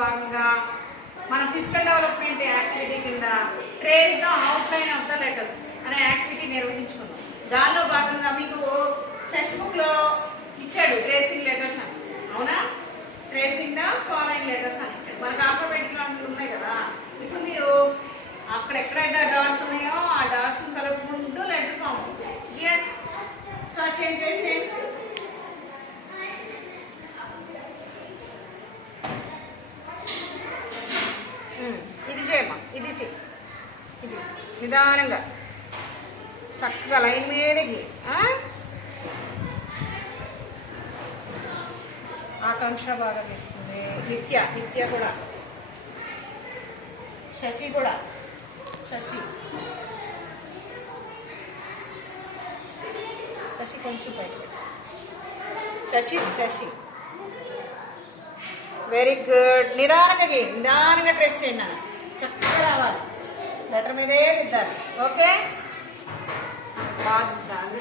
భాగంగా మన physical development activity కింద trace the outline of the letters అనే యాక్టివిటీ నిర్వహించుకున్నాం. దానిలో భాగంగా మీకు టెక్స్ట్ బుక్ లో ఇచ్చాడు ట్రేసింగ్ లెటర్స్ అని, అవునా? ట్రేసింగ్ ద ఫాలోయింగ్ లెటర్స్ అని ఇచ్చాడు. మనకు ఆల్ఫాబెటిక్ లాంటివి ఉన్నాయి కదా. ఇప్పుడు మీరు అక్కడ ఎక్కడైతే డాట్స్ ఉన్నాయో ఆ డాట్స్ కలుపుకుంటూ లెటర్ ఫామ్ అవుతుంది. స్టార్ట్ చేయండి, ట్రేస్ చేయండి. ఇది చేయమ్మా, ఇది చెయ్యి. ఇది నిదానంగా చక్కగా లైన్ మీదకి. ఆకాంక్ష బాగా వేస్తుంది. నిత్య కూడా, శశి కూడా, శశి కొంచెం పైకి, శశి వెరీ గుడ్. నిదానంగా ట్రేస్ చేయండి. చక్కగా రావాలి, లెటర్ మీదే దిద్దాలి. ఓకే, బాగా దిద్దాలి.